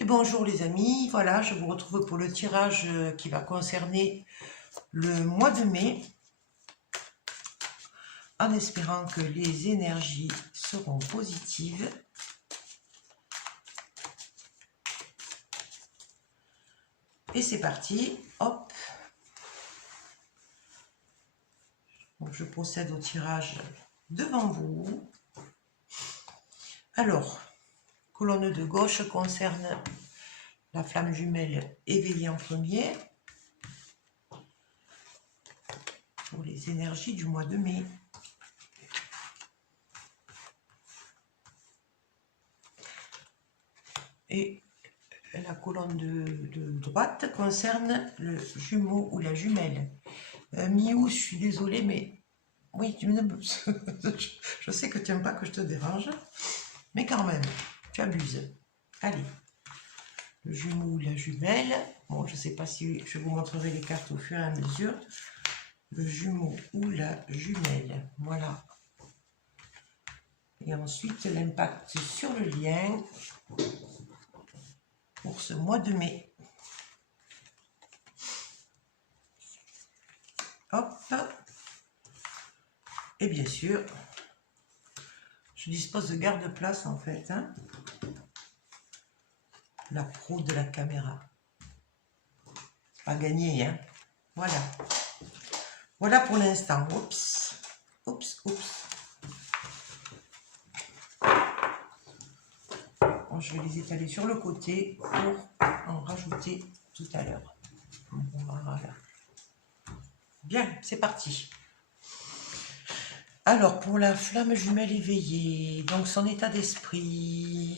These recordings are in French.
Et bonjour les amis, voilà, je vous retrouve pour le tirage qui va concerner le mois de mai, en espérant que les énergies seront positives. Et c'est parti, hop. Donc je procède au tirage devant vous. Alors, colonne de gauche concerne la flamme jumelle éveillée en premier pour les énergies du mois de mai. Et la colonne de droite concerne le jumeau ou la jumelle. Miou, je suis désolée, mais oui, je sais que tu n'aimes pas que je te dérange, mais quand même, tu abuses. Allez, le jumeau ou la jumelle. Bon, je ne sais pas si je vous montrerai les cartes au fur et à mesure. Le jumeau ou la jumelle, voilà. Et ensuite, l'impact sur le lien pour ce mois de mai. Hop. Et bien sûr, je dispose de garde-place en fait. Hein. La pro de la caméra. Pas gagné, hein. Voilà. Voilà pour l'instant. Oups. Oups, oups. Bon, je vais les étaler sur le côté pour en rajouter tout à l'heure. Voilà. Bien, c'est parti. Alors, pour la flamme jumelle éveillée, donc son état d'esprit.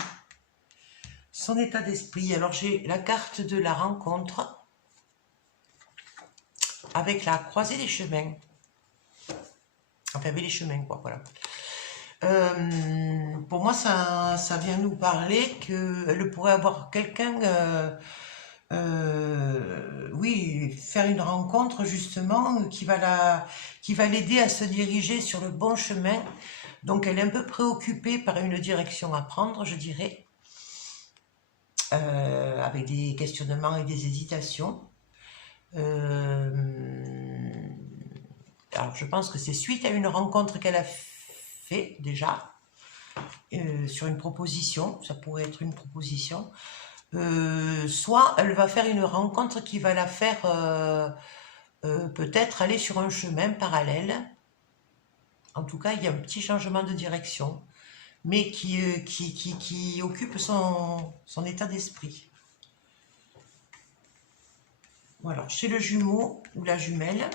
Son état d'esprit. Alors, j'ai la carte de la rencontre avec la croisée des chemins. Enfin, avec les chemins, quoi, voilà. Pour moi, ça vient nous parler qu'elle pourrait avoir quelqu'un, oui, faire une rencontre justement qui va l'aider à se diriger sur le bon chemin. Donc, elle est un peu préoccupée par une direction à prendre, je dirais, avec des questionnements et des hésitations. Alors, je pense que c'est suite à une rencontre qu'elle a fait déjà. Sur une proposition, ça pourrait être une proposition, soit elle va faire une rencontre qui va la faire peut-être aller sur un chemin parallèle. En tout cas, il y a un petit changement de direction, mais qui occupe son état d'esprit. Voilà, chez le jumeau ou la jumelle,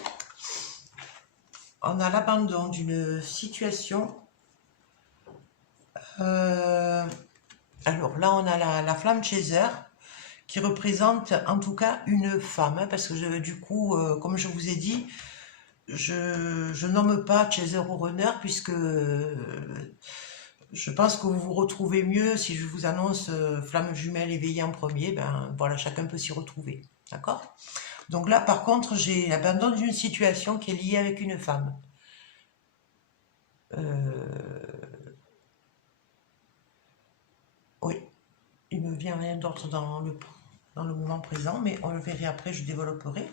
on a l'abandon d'une situation. Alors là, on a la flamme chaser qui représente en tout cas une femme, parce que du coup, comme je vous ai dit, je nomme pas chaser ou runner, puisque je pense que vous vous retrouvez mieux si je vous annonce flamme jumelle éveillée en premier, ben voilà, chacun peut s'y retrouver, d'accord? Donc là, par contre, j'ai l'abandon d'une situation qui est liée avec une femme. Oui, il me vient rien d'autre dans le moment présent, mais on le verra après, je développerai.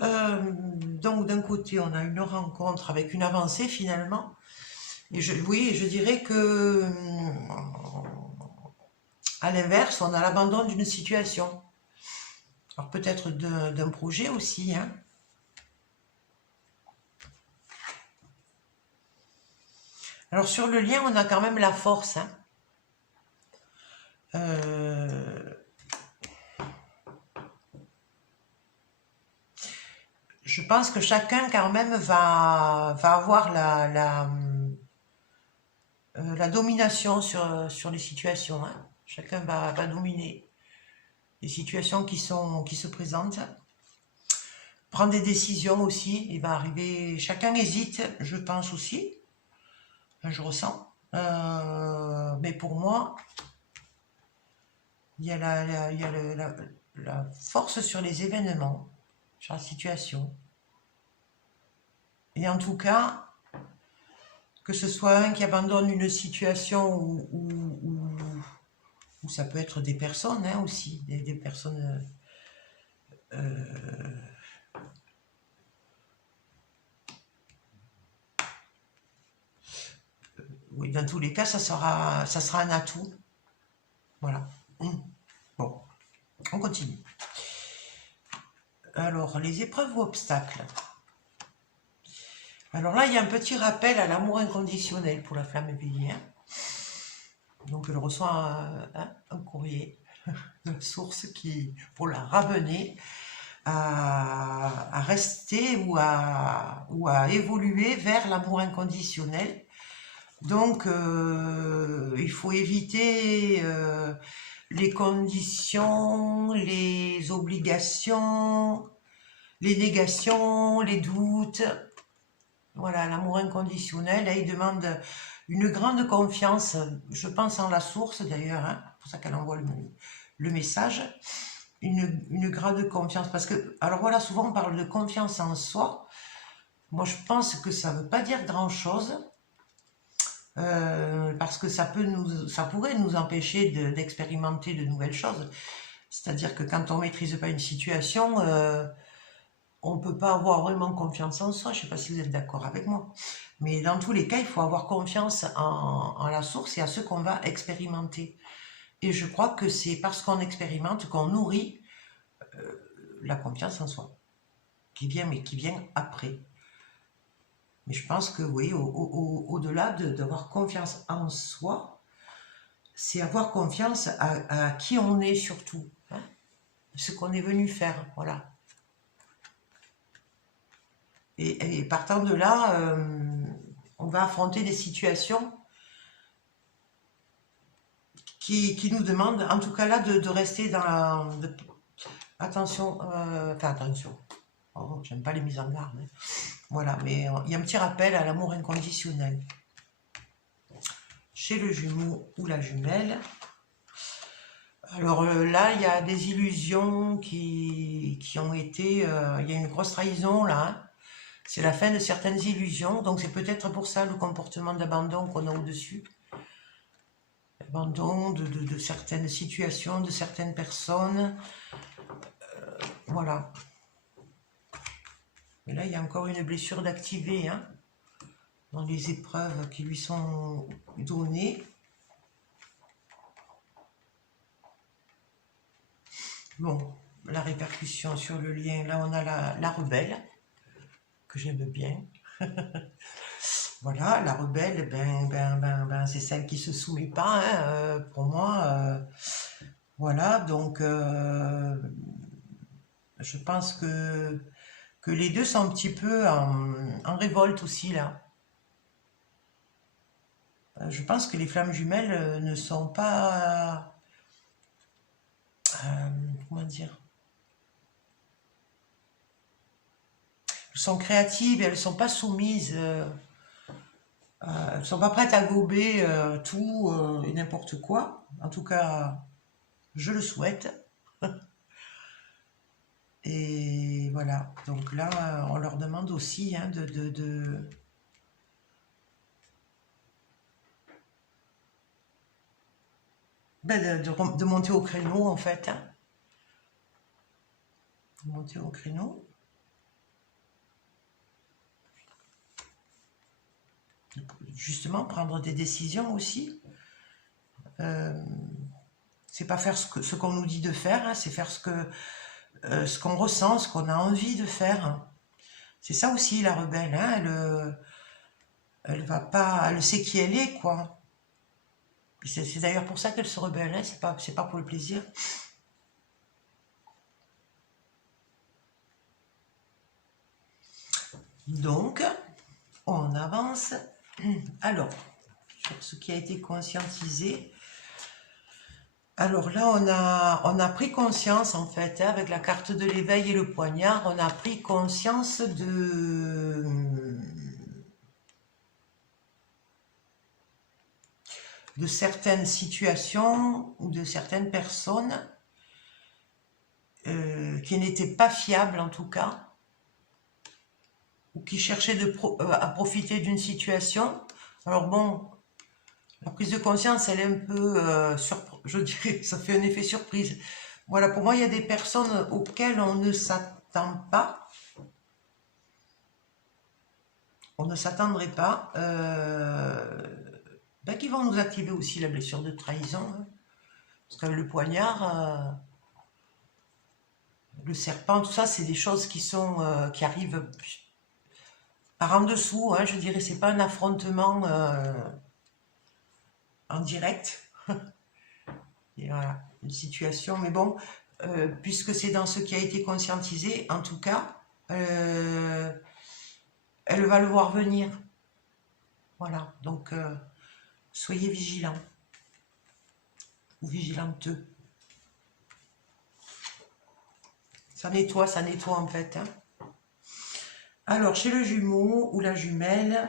Donc d'un côté, on a une rencontre avec une avancée finalement. Et oui, je dirais que à l'inverse, on a l'abandon d'une situation. Alors peut-être d'un projet aussi. Hein. Alors sur le lien, on a quand même la force. Hein. Je pense que chacun quand même va avoir la domination sur les situations. Hein. Chacun va dominer les situations qui se présentent. Prendre des décisions aussi, il va arriver, chacun hésite, je pense aussi, je ressens, mais pour moi, il y a la force sur les événements, sur la situation, et en tout cas, que ce soit un qui abandonne une situation où ou ça peut être des personnes hein, aussi, des personnes... oui, dans tous les cas, ça sera un atout. Voilà. Bon, on continue. Alors, les épreuves ou obstacles. Alors là, il y a un petit rappel à l'amour inconditionnel pour la flamme éveillée. Hein. Donc, elle reçoit un courrier de la source pour la ramener à rester ou à évoluer vers l'amour inconditionnel. Donc, il faut éviter les conditions, les obligations, les négations, les doutes. Voilà, l'amour inconditionnel, là, il demande une grande confiance, je pense en la source d'ailleurs, hein, c'est pour ça qu'elle envoie le message, une grande confiance, parce que, alors voilà, souvent on parle de confiance en soi, moi je pense que ça ne veut pas dire grand-chose, parce que ça pourrait nous empêcher d'expérimenter de nouvelles choses, c'est-à-dire que quand on ne maîtrise pas une situation, on ne peut pas avoir vraiment confiance en soi, je ne sais pas si vous êtes d'accord avec moi. Mais dans tous les cas, il faut avoir confiance en la source et à ce qu'on va expérimenter. Et je crois que c'est parce qu'on expérimente qu'on nourrit la confiance en soi, qui vient après. Mais je pense que oui, au-delà d'avoir confiance en soi, c'est avoir confiance à qui on est surtout, hein, ce qu'on est venu faire, voilà. Et partant de là, on va affronter des situations qui nous demandent, en tout cas là, de rester dans la... attention, attention, oh, j'aime pas les mises en garde, hein. Voilà, mais il y a un petit rappel à l'amour inconditionnel. Chez le jumeau ou la jumelle, alors là, il y a des illusions qui ont été... il y a une grosse trahison là, hein. C'est la fin de certaines illusions, donc c'est peut-être pour ça le comportement d'abandon qu'on a au-dessus. Abandon de certaines situations, de certaines personnes. Voilà. Et là, il y a encore une blessure d'activer, hein, dans les épreuves qui lui sont données. Bon, la répercussion sur le lien, là on a la rebelle, que j'aime bien. Voilà, la rebelle, c'est celle qui se soumet pas, hein, pour moi. Voilà, donc je pense que les deux sont un petit peu en révolte aussi, là. Je pense que les flammes jumelles ne sont pas... comment dire? Elles sont créatives, elles ne sont pas soumises. Elles ne sont pas prêtes à gober tout et n'importe quoi. En tout cas, je le souhaite. Et voilà. Donc là, on leur demande aussi hein, de monter au créneau, en fait. Hein. De monter au créneau. Justement, prendre des décisions aussi. C'est pas faire ce qu'on nous dit de faire, hein, c'est faire ce qu'on ressent, ce qu'on a envie de faire. C'est ça aussi la rebelle, hein, elle va pas, elle sait qui elle est, quoi. C'est d'ailleurs pour ça qu'elle se rebelle, hein, c'est pas pour le plaisir. Donc, on avance. Alors, sur ce qui a été conscientisé. Alors là, on a pris conscience, en fait, hein, avec la carte de l'éveil et le poignard, on a pris conscience de certaines situations ou de certaines personnes qui n'étaient pas fiables, en tout cas, ou qui cherchaient à profiter d'une situation. Alors bon, la prise de conscience, elle est un peu je dirais, ça fait un effet surprise. Voilà, pour moi, il y a des personnes auxquelles on ne s'attend pas. On ne s'attendrait pas. Ben, qui vont nous activer aussi la blessure de trahison. Hein. Parce que le poignard, le serpent, tout ça, c'est des choses qui arrivent par en dessous. Hein, je dirais, c'est pas un affrontement en direct. Et voilà, une situation. Mais bon, puisque c'est dans ce qui a été conscientisé, en tout cas, elle va le voir venir. Voilà, donc soyez vigilants ou vigilanteux. Ça nettoie en fait. Hein. Alors, chez le jumeau ou la jumelle,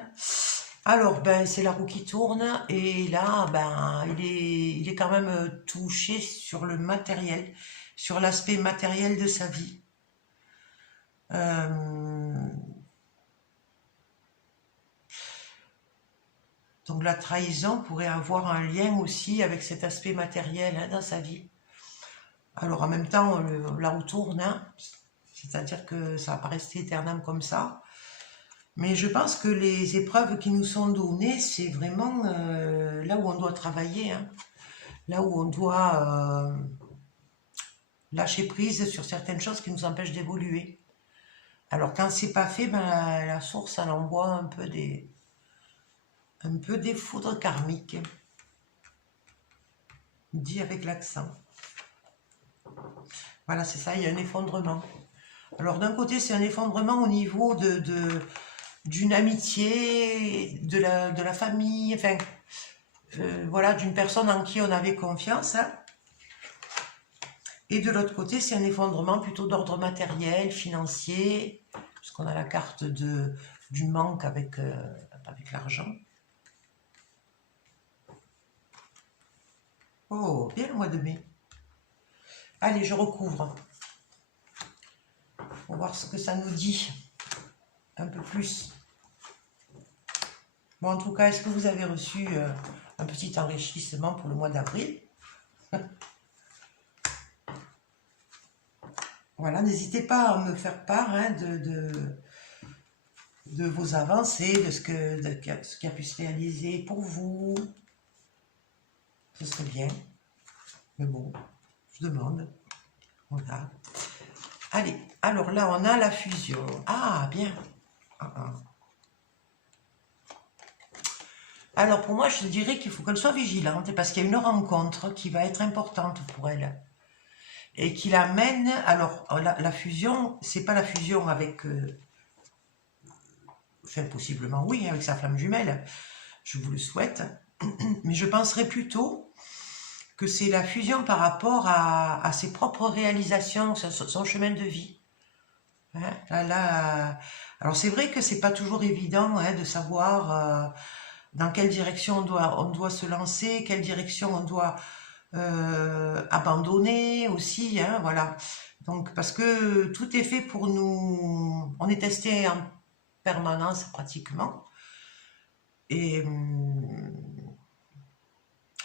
alors, ben, c'est la roue qui tourne et là, ben, il est quand même touché sur le matériel, sur l'aspect matériel de sa vie. Donc, la trahison pourrait avoir un lien aussi avec cet aspect matériel hein, dans sa vie. Alors, en même temps, la roue tourne, hein, c'est-à-dire que ça va pas rester éternellement comme ça. Mais je pense que les épreuves qui nous sont données, c'est vraiment là où on doit travailler, hein, là où on doit lâcher prise sur certaines choses qui nous empêchent d'évoluer. Alors quand c'est pas fait, ben, la source, elle envoie un peu des foudres karmiques, dit avec l'accent. Voilà, c'est ça, il y a un effondrement. Alors d'un côté, c'est un effondrement au niveau d'une amitié, de la famille, enfin, voilà, d'une personne en qui on avait confiance. Hein. Et de l'autre côté, c'est un effondrement plutôt d'ordre matériel, financier, puisqu'on a la carte du manque avec l'argent. Oh, bien le mois de mai. Allez, je recouvre. On va voir ce que ça nous dit. Un peu plus. Bon, en tout cas, est-ce que vous avez reçu un petit enrichissement pour le mois d'avril? Voilà, n'hésitez pas à me faire part hein, de vos avancées, de ce qui a pu se réaliser pour vous. Ce serait bien. Mais bon, je demande. Voilà. Allez, alors là, on a la fusion. Ah, bien. Alors, pour moi, je dirais qu'il faut qu'elle soit vigilante parce qu'il y a une rencontre qui va être importante pour elle. Et qui l'amène... Alors, la fusion, c'est pas la fusion avec... enfin, possiblement oui, avec sa flamme jumelle. Je vous le souhaite. Mais je penserais plutôt que c'est la fusion par rapport à ses propres réalisations, son chemin de vie. Hein, alors c'est vrai que c'est pas toujours évident hein, de savoir dans quelle direction on doit se lancer, quelle direction on doit abandonner aussi, hein, voilà. Donc parce que tout est fait pour nous, on est testé en permanence pratiquement, et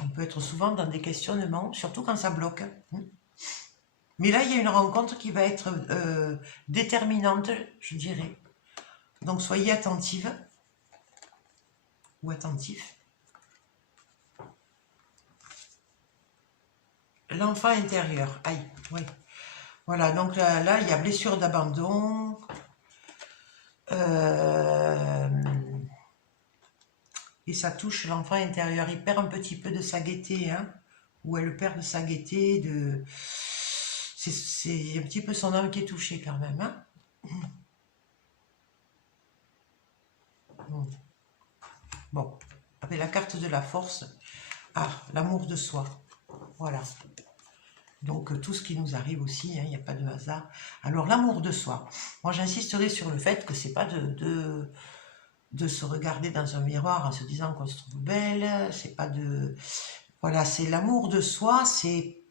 on peut être souvent dans des questionnements, surtout quand ça bloque. Mais là, il y a une rencontre qui va être déterminante, je dirais. Donc, soyez attentive ou attentif. L'enfant intérieur. Aïe, oui. Voilà, donc là, il y a blessure d'abandon. Et ça touche l'enfant intérieur. Il perd un petit peu de sa gaieté, hein, ou elle perd de sa gaieté. C'est un petit peu son âme qui est touchée quand même. Hein. Bon, avec la carte de la force. Ah, l'amour de soi. Voilà. Donc tout ce qui nous arrive aussi, il n'y a pas de hasard. Alors l'amour de soi. Moi j'insisterai sur le fait que c'est pas de se regarder dans un miroir en se disant qu'on se trouve belle. C'est pas de... Voilà, c'est l'amour de soi, c'est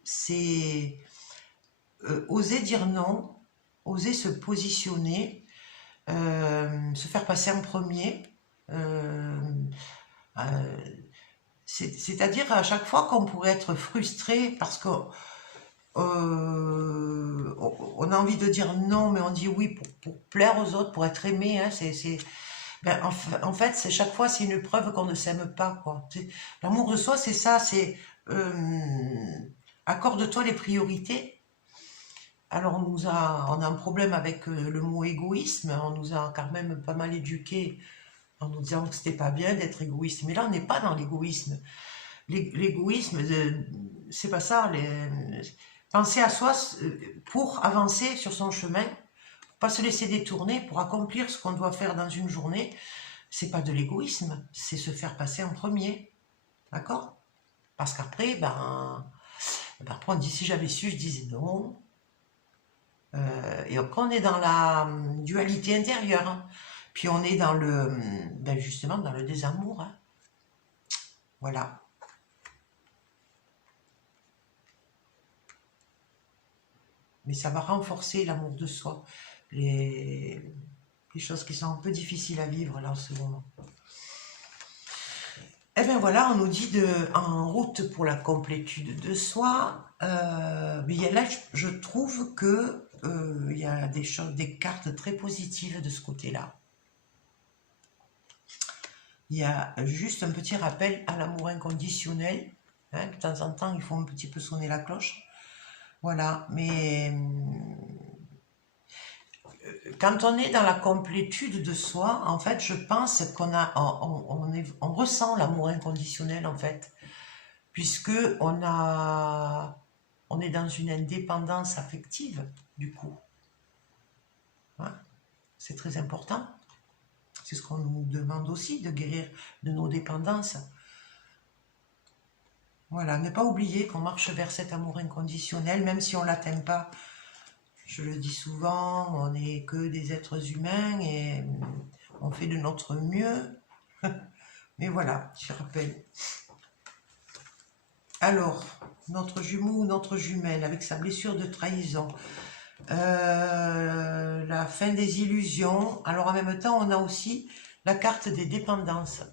oser dire non, oser se positionner, se faire passer en premier. C'est-à-dire à chaque fois qu'on pourrait être frustré parce que on a envie de dire non, mais on dit oui pour plaire aux autres, pour être aimé. Hein, ben, en fait, c'est chaque fois, c'est une preuve qu'on ne s'aime pas, quoi. L'amour de soi, c'est ça, c'est accorde-toi les priorités. Alors, on a un problème avec le mot égoïsme. On nous a quand même pas mal éduqués en nous disant que c'était pas bien d'être égoïste. Mais là, on n'est pas dans l'égoïsme. L'égoïsme, c'est pas ça. Penser à soi pour avancer sur son chemin, pour pas se laisser détourner, pour accomplir ce qu'on doit faire dans une journée, c'est pas de l'égoïsme, c'est se faire passer en premier. D'accord? Parce qu'après, après on dit si j'avais su, je disais non. Et après, on est dans la dualité intérieure. Hein. Puis on est dans justement dans le désamour. Hein. Voilà. Mais ça va renforcer l'amour de soi. Les choses qui sont un peu difficiles à vivre là en ce moment. Et bien voilà, on nous dit en route pour la complétude de soi. Mais là, je trouve que il y a des cartes très positives de ce côté-là. Il y a juste un petit rappel à l'amour inconditionnel. Hein, de temps en temps, il faut un petit peu sonner la cloche. Voilà, mais quand on est dans la complétude de soi, en fait, je pense on ressent l'amour inconditionnel, en fait, puisque on est dans une indépendance affective, du coup. Hein, c'est très important. C'est ce qu'on nous demande aussi, de guérir de nos dépendances. Voilà, ne pas oublier qu'on marche vers cet amour inconditionnel, même si on ne l'atteint pas. Je le dis souvent, on n'est que des êtres humains et on fait de notre mieux. Mais voilà, je rappelle. Alors, notre jumeau ou notre jumelle avec sa blessure de trahison, la fin des illusions. Alors en même temps, on a aussi la carte des dépendances.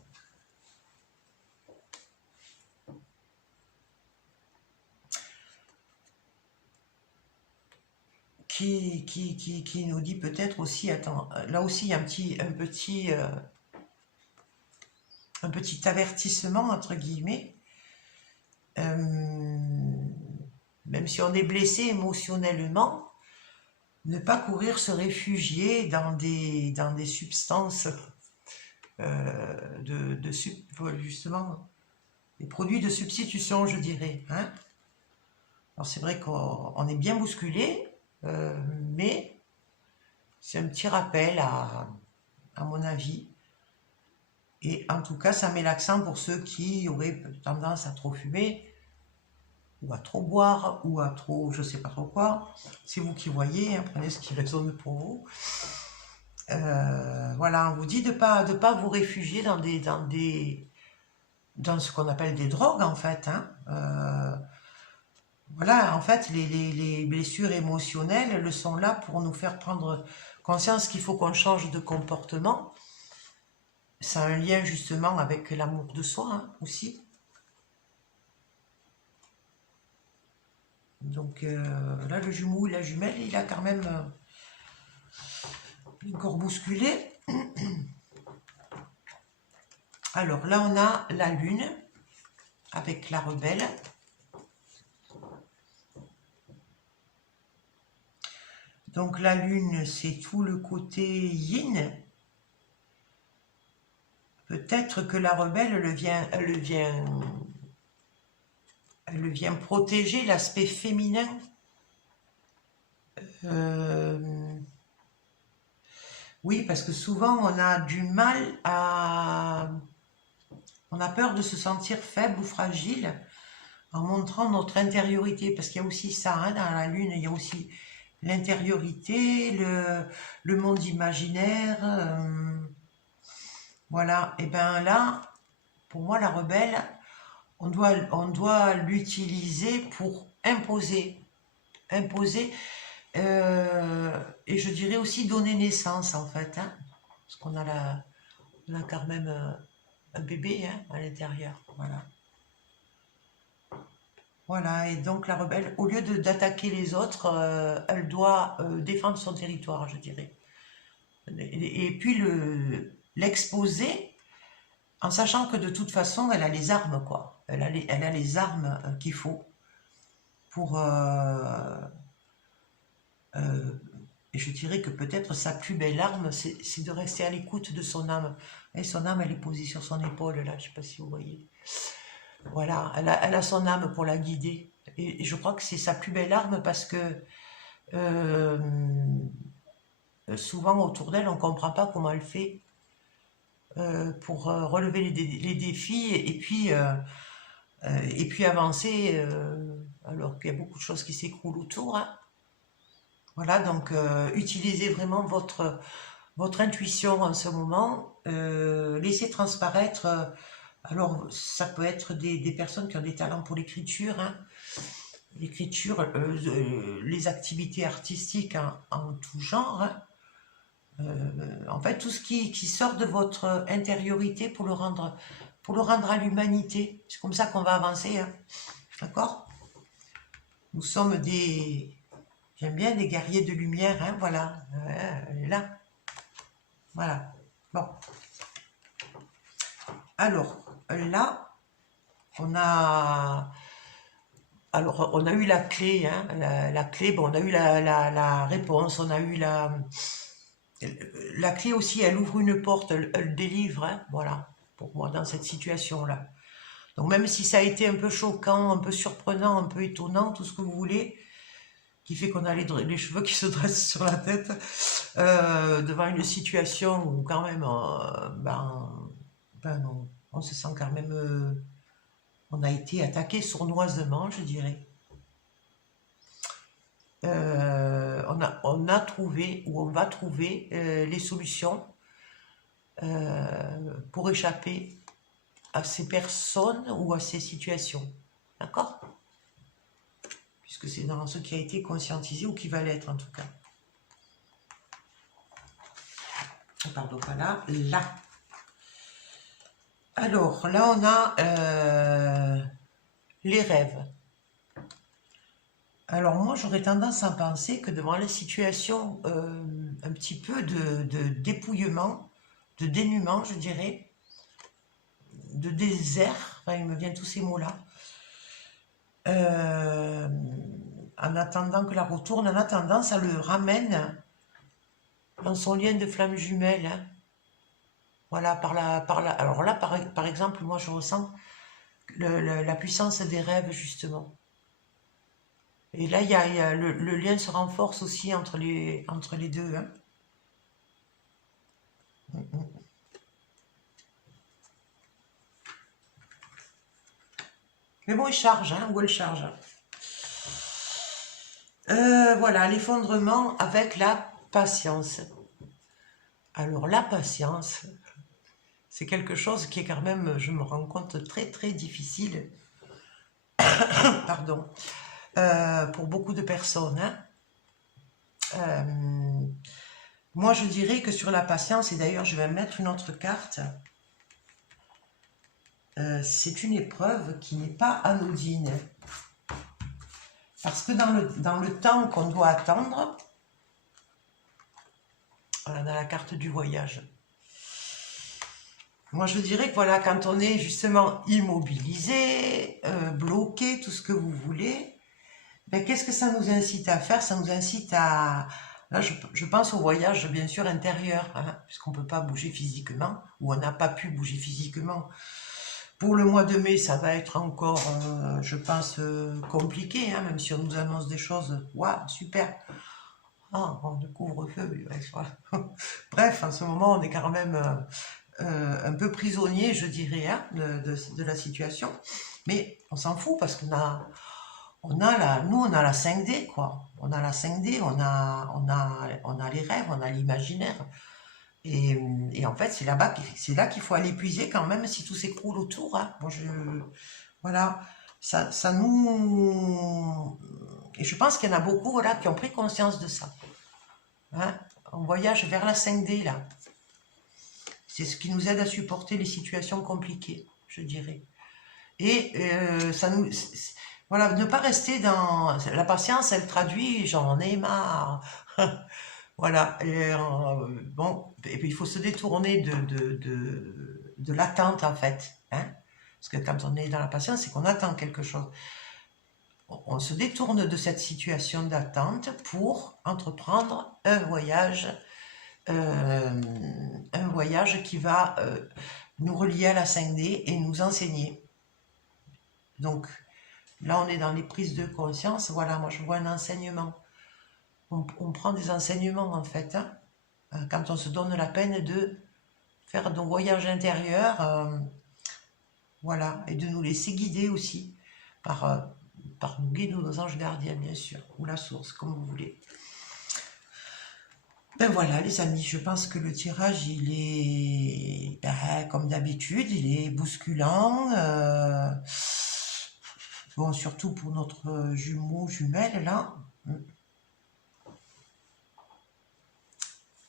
Qui nous dit peut-être aussi, attends, là aussi il y a un petit avertissement entre guillemets, même si on est blessé émotionnellement, ne pas courir se réfugier dans des substances justement des produits de substitution, je dirais. Hein. Alors c'est vrai qu'on est bien bousculé, mais c'est un petit rappel à mon avis. Et en tout cas, ça met l'accent pour ceux qui auraient tendance à trop fumer, ou à trop boire, ou à trop, je sais pas trop quoi. C'est vous qui voyez, hein, prenez ce qui résonne pour vous. Voilà, on vous dit de pas vous réfugier dans ce qu'on appelle des drogues, en fait. Hein. Voilà, en fait, les blessures émotionnelles, elles sont là pour nous faire prendre conscience qu'il faut qu'on change de comportement. Ça a un lien justement avec l'amour de soi hein, aussi. Donc là, le jumeau et la jumelle, il a quand même encore bousculé. Alors là, on a la lune avec la rebelle. Donc la lune, c'est tout le côté yin. Peut-être que la rebelle, elle vient protéger l'aspect féminin. Oui, parce que souvent, on a du mal on a peur de se sentir faible ou fragile en montrant notre intériorité. Parce qu'il y a aussi ça, hein, dans la lune, il y a aussi l'intériorité, le monde imaginaire. Voilà, et bien là, pour moi, la rebelle, on doit l'utiliser pour imposer. Et je dirais aussi donner naissance, en fait. Hein, parce qu'on a quand même un bébé hein, à l'intérieur. Voilà. Voilà, et donc la rebelle, au lieu d'attaquer les autres, elle doit défendre son territoire, je dirais. Et puis l'exposer, en sachant que de toute façon, elle a les armes, quoi. Elle a les armes qu'il faut pour... et je dirais que peut-être sa plus belle arme, c'est de rester à l'écoute de son âme. Et son âme, elle est posée sur son épaule, là, je ne sais pas si vous voyez. Voilà, elle a son âme pour la guider. Et je crois que c'est sa plus belle arme parce que euh, souvent autour d'elle, on ne comprend pas comment elle fait pour relever les défis et puis avancer alors qu'il y a beaucoup de choses qui s'écroulent autour. Hein. Voilà, donc utilisez vraiment votre intuition en ce moment. Laissez transparaître. Alors, ça peut être des personnes qui ont des talents pour l'écriture, hein. L'écriture, les activités artistiques en tout genre. Hein. En fait, tout ce qui sort de votre intériorité pour le rendre à l'humanité. C'est comme ça qu'on va avancer. Hein. D'accord? Nous sommes j'aime bien des guerriers de lumière. Hein, voilà. Elle est là. Voilà. Bon. Alors, là, on a eu la clé, hein, la clé, bon, on a eu la réponse, on a eu la clé aussi, elle ouvre une porte, elle délivre, hein, voilà, pour moi, dans cette situation-là. Donc même si ça a été un peu choquant, un peu surprenant, un peu étonnant, tout ce que vous voulez, qui fait qu'on a les cheveux qui se dressent sur la tête, devant une situation où quand même, on se sent quand même... on a été attaqué sournoisement, je dirais. On a trouvé, ou on va trouver les solutions pour échapper à ces personnes ou à ces situations. D'accord? Puisque c'est dans ce qui a été conscientisé ou qui va l'être en tout cas. Pardon, pas là, là. Alors, là, on a les rêves. Alors, moi, j'aurais tendance à penser que devant la situation un petit peu de dépouillement, de dénuement, je dirais, de désert, enfin, il me vient tous ces mots-là, en attendant que la retourne, en attendant, ça le ramène dans son lien de flamme jumelle. Hein. Voilà, alors là, par exemple, moi, je ressens la puissance des rêves, justement. Et là, le lien se renforce aussi entre les deux. Hein. Mais bon, il charge, hein, où elle charge. Voilà, l'effondrement avec la patience. Alors, la patience, c'est quelque chose qui est quand même, je me rends compte, très très difficile. Pardon. Pour beaucoup de personnes. Hein. Moi, je dirais que sur la patience, et d'ailleurs, je vais mettre une autre carte, c'est une épreuve qui n'est pas anodine. Parce que dans le temps qu'on doit attendre, on a la carte du voyage. Moi, je dirais que voilà, quand on est justement immobilisé, bloqué, tout ce que vous voulez, ben, qu'est-ce que ça nous incite à faire? Ça nous incite à... Là, je pense au voyage, bien sûr, intérieur, hein, puisqu'on ne peut pas bouger physiquement, ou on n'a pas pu bouger physiquement. Pour le mois de mai, ça va être encore, je pense, compliqué, hein, même si on nous annonce des choses. Waouh, super! Ah, on de couvre-feu. Bref, en ce moment, on est quand même un peu prisonnier, je dirais, hein, de la situation. Mais on s'en fout parce qu'on a... nous, on a la 5D, quoi. On a la 5D, on a les rêves, on a l'imaginaire. Et en fait, c'est là qu'il faut aller puiser quand même si tout s'écroule autour. Hein. Bon, voilà, ça nous... Et je pense qu'il y en a beaucoup voilà, qui ont pris conscience de ça. Hein. On voyage vers la 5D, là. C'est ce qui nous aide à supporter les situations compliquées, je dirais. Et ça nous... Voilà, ne pas rester dans... La patience, elle traduit «j'en ai marre». Voilà, et bon, et puis il faut se détourner de l'attente en fait, hein. Parce que quand on est dans la patience, c'est qu'on attend quelque chose. On se détourne de cette situation d'attente pour entreprendre un voyage qui va nous relier à la 5D et nous enseigner. Donc là, on est dans les prises de conscience. Voilà, moi je vois un enseignement. On prend des enseignements en fait, hein, quand on se donne la peine de faire nos voyages intérieurs, voilà, et de nous laisser guider aussi par nos guides ou nos anges gardiens, bien sûr, ou la source, comme vous voulez. Ben voilà, les amis, je pense que le tirage, il est, ben, comme d'habitude, il est bousculant. Bon, surtout pour notre jumeau, jumelle, là.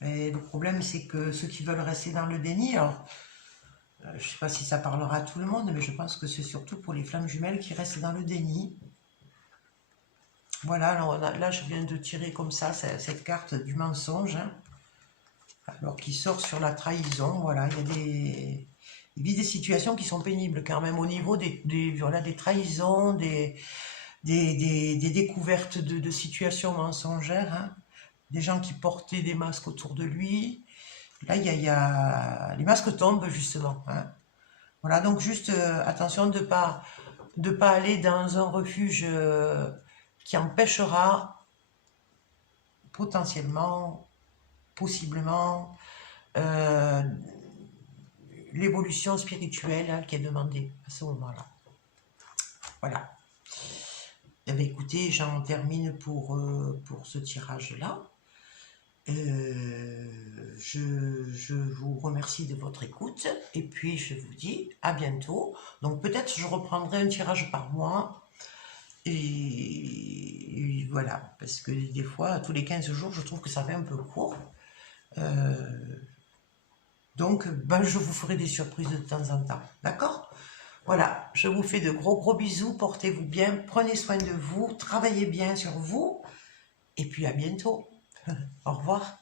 Et le problème, c'est que ceux qui veulent rester dans le déni, alors, je ne sais pas si ça parlera à tout le monde, mais je pense que c'est surtout pour les flammes jumelles qui restent dans le déni. Voilà, alors là, je viens de tirer comme ça cette carte du mensonge, hein, alors qui sort sur la trahison. Voilà, il vit des situations qui sont pénibles quand même au niveau voilà, des trahisons, des découvertes de situations mensongères, hein, des gens qui portaient des masques autour de lui. Là, les masques tombent justement, hein. Voilà, donc juste attention de pas aller dans un refuge qui empêchera potentiellement, possiblement, l'évolution spirituelle, hein, qui est demandée à ce moment-là. Voilà. Eh bien, écoutez, j'en termine pour ce tirage-là. Je vous remercie de votre écoute et puis je vous dis à bientôt. Donc peut-être je reprendrai un tirage par mois et voilà, parce que des fois, tous les 15 jours, je trouve que ça fait un peu court. Donc ben, je vous ferai des surprises de temps en temps, d'accord? Voilà, je vous fais de gros bisous, portez-vous bien, prenez soin de vous, travaillez bien sur vous et puis à bientôt. Au revoir.